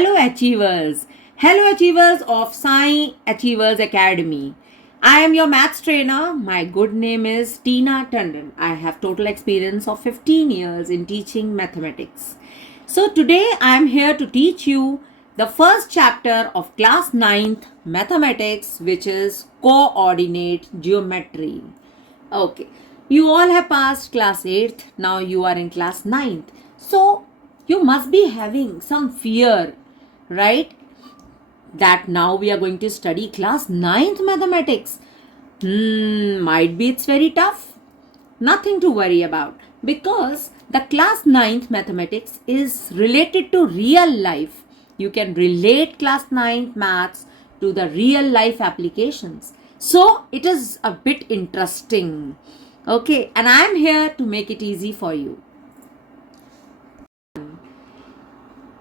Hello Achievers! Hello Achievers of Sai Achievers Academy. I am your maths trainer. My good name is Tina Tandon. I have total experience of 15 years in teaching mathematics. So today I am here to teach you the first chapter of class 9th mathematics, which is coordinate geometry. Okay, you all have passed class 8th. Now you are in class 9th. So you must be having some fear, right? That now we are going to study class 9th mathematics. Might be it's very tough. Nothing to worry about, because the class 9th mathematics is related to real life. You can relate class 9th maths to the real life applications. So it is a bit interesting. Okay, and I am here to make it easy for you.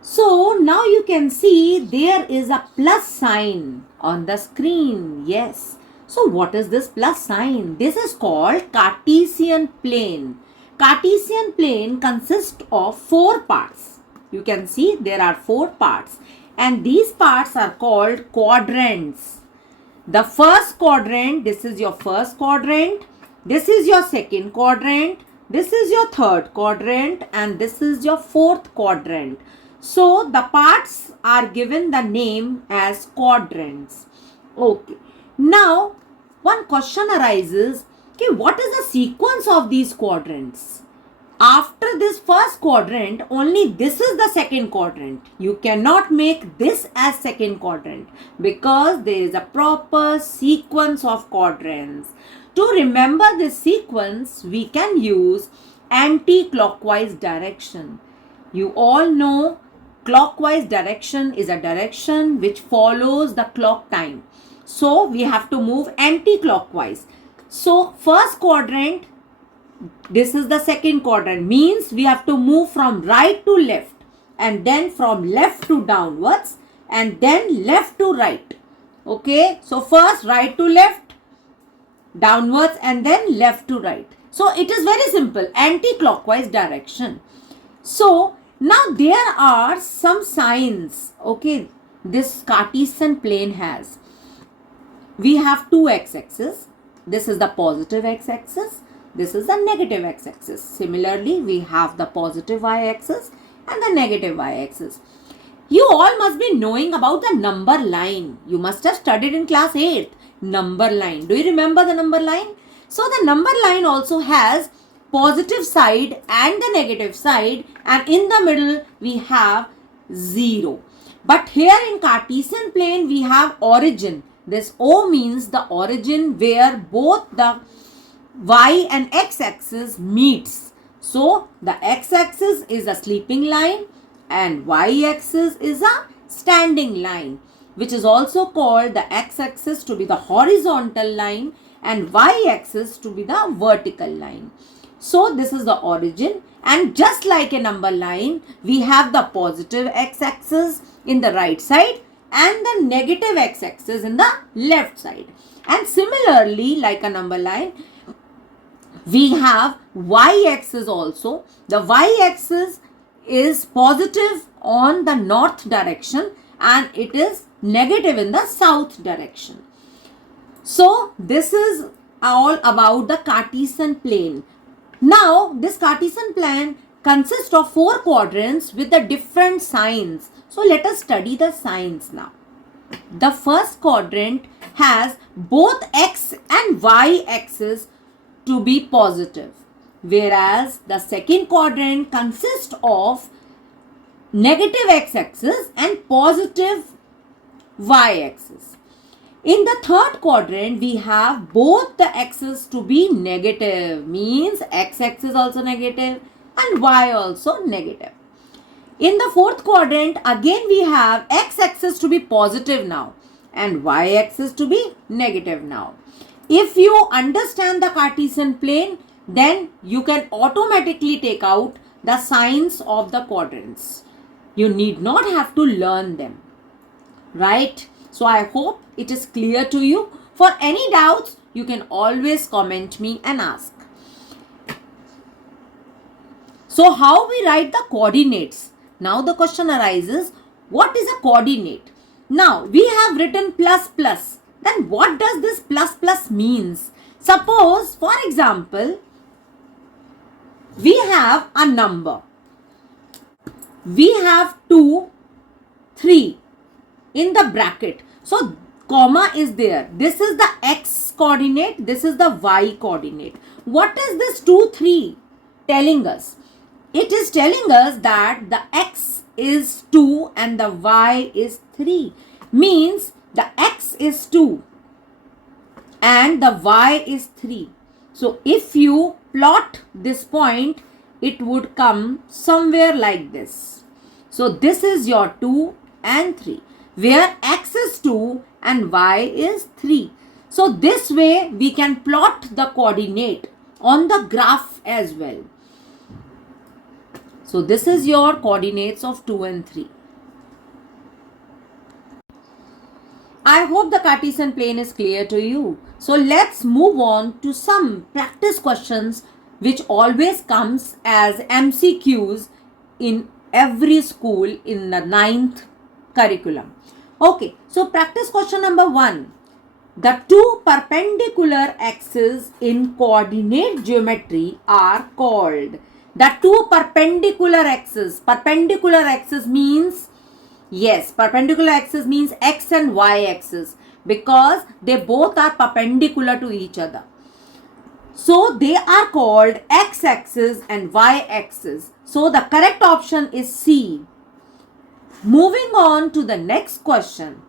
So now you can see there is a plus sign on the screen. Yes. So what is this plus sign? This is called Cartesian plane. Cartesian plane consists of 4 parts. You can see there are 4 parts, and these parts are called quadrants. The first quadrant, this is your first quadrant. This is your second quadrant. This is your third quadrant, and this is your fourth quadrant. So the parts are given the name as quadrants. Okay. Now one question arises, okay, what is the sequence of these quadrants? After this first quadrant, only this is the second quadrant. You cannot make this as second quadrant, because there is a proper sequence of quadrants. To remember this sequence, we can use anti-clockwise direction. You all know clockwise direction is a direction which follows the clock time. So we have to move anti-clockwise. So first quadrant, this is the second quadrant, means we have to move from right to left, and then from left to downwards, and then left to right. Okay, so first right to left, downwards, and then left to right. So it is very simple, anti-clockwise direction. So now there are some signs, okay, this Cartesian plane has. We have two x-axis. This is the positive x-axis. This is the negative x-axis. Similarly, we have the positive y-axis and the negative y-axis. You all must be knowing about the number line. You must have studied in class 8th. Number line. Do you remember the number line? So the number line also has positive side and the negative side, and in the middle we have 0. But here in Cartesian plane we have origin. This O means the origin where both the y and x axis meets. So the x axis is a sleeping line and y axis is a standing line, which is also called the x axis to be the horizontal line and y axis to be the vertical line. So this is the origin, and just like a number line, we have the positive x-axis in the right side and the negative x-axis in the left side. And similarly, like a number line, we have y-axis also. The y-axis is positive on the north direction and it is negative in the south direction. So this is all about the Cartesian plane. Now, this Cartesian plane consists of 4 quadrants with the different signs. So, let us study the signs now. The first quadrant has both x and y axis to be positive, whereas the second quadrant consists of negative x axis and positive y axis. In the third quadrant, we have both the axes to be negative, means x-axis also negative and y also negative. In the fourth quadrant, again we have x-axis to be positive now and y-axis to be negative now. If you understand the Cartesian plane, then you can automatically take out the signs of the quadrants. You need not have to learn them, right? So I hope it is clear to you. For any doubts, you can always comment me and ask. So how we write the coordinates? Now the question arises, What is a coordinate? Now, we have written plus plus. Then what does this plus plus means? Suppose, for example, we have a number. We have 2, 3 in the bracket. So, comma is there. This is the x coordinate. This is the y coordinate. What is this 2, 3 telling us? It is telling us that the x is 2 and the y is 3. Means the x is 2 and the y is 3. So if you plot this point, it would come somewhere like this. So this is your 2 and 3, where x is 2 and y is 3. So this way we can plot the coordinate on the graph as well. So this is your coordinates of 2 and 3. I hope the Cartesian plane is clear to you. So let's move on to some practice questions which always comes as MCQs in every school in the 9th curriculum. Okay, so practice question number 1. The two perpendicular axes in coordinate geometry are called. The two perpendicular axes. Perpendicular axis means, yes, perpendicular axis means x and y axis, because they both are perpendicular to each other. So they are called x axis and y axis. So the correct option is C. Moving on to the next question.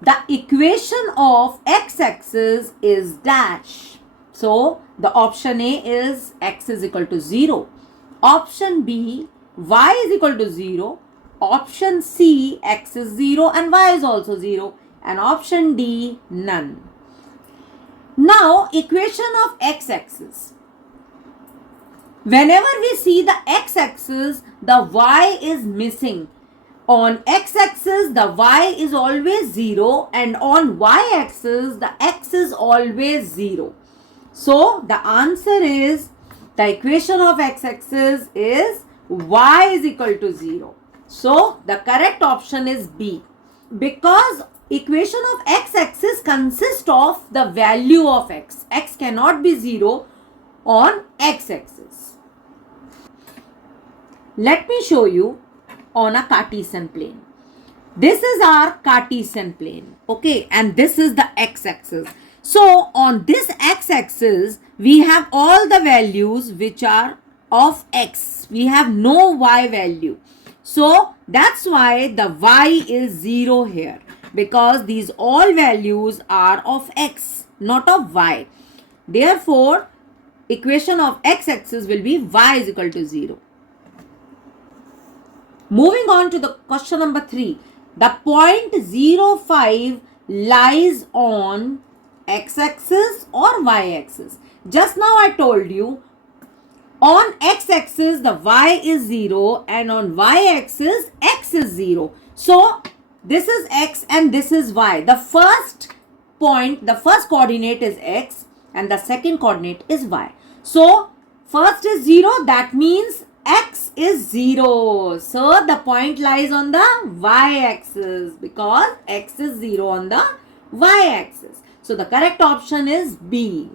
The equation of x axis is dash. So the option A is x is equal to 0. Option B, y is equal to 0. Option C, x is 0 and y is also 0. And option D, none. Now, equation of x-axis. Whenever we see the x-axis, the y is missing. On x-axis, the y is always 0 and on y-axis, the x is always 0. So, the answer is, the equation of x-axis is y is equal to 0. So, the correct option is B. Because equation of x-axis consists of the value of x. X cannot be 0 on x-axis. Let me show you on a Cartesian plane. This is our Cartesian plane. Okay, and this is the x-axis. So, on this x-axis, we have all the values which are of x. We have no y value. So, that's why the y is 0 here. Because these all values are of x, not of y. Therefore, equation of x-axis will be y is equal to 0. Moving on to the question number 3. The point 0,5 lies on x-axis or y-axis. Just now I told you, on x-axis the y is 0 and on y-axis x is 0. So, this is x and this is y. The first point, the first coordinate is x and the second coordinate is y. So, first is 0, that means x is 0. So, the point lies on the y-axis because x is 0 on the y-axis. So, the correct option is B.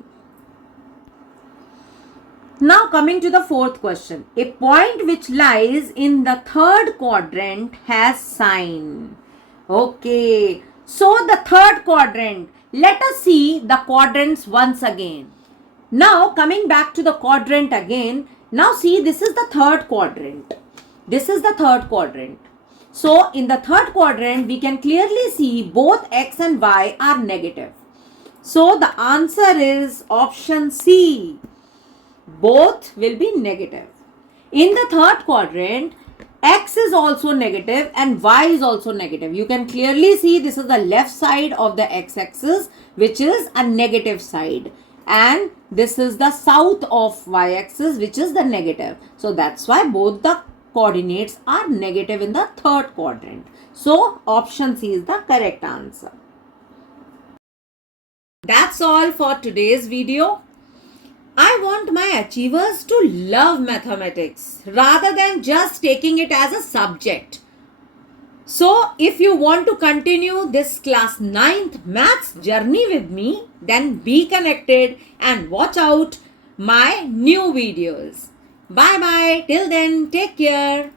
Now, coming to the fourth question. A point which lies in the third quadrant has sign. Okay. So, the third quadrant. Let us see the quadrants once again. Now, coming back to the quadrant again. Now, see, this is the third quadrant. This is the third quadrant. So, in the third quadrant, we can clearly see both x and y are negative. So, the answer is option C. Both will be negative. In the third quadrant, x is also negative and y is also negative. You can clearly see this is the left side of the x-axis, which is a negative side. And this is the south of y-axis, which is the negative. So, that's why both the coordinates are negative in the third quadrant. So, option C is the correct answer. That's all for today's video. I want my achievers to love mathematics rather than just taking it as a subject. So, if you want to continue this class 9th maths journey with me, then be connected and watch out my new videos. Bye bye. Till then, take care.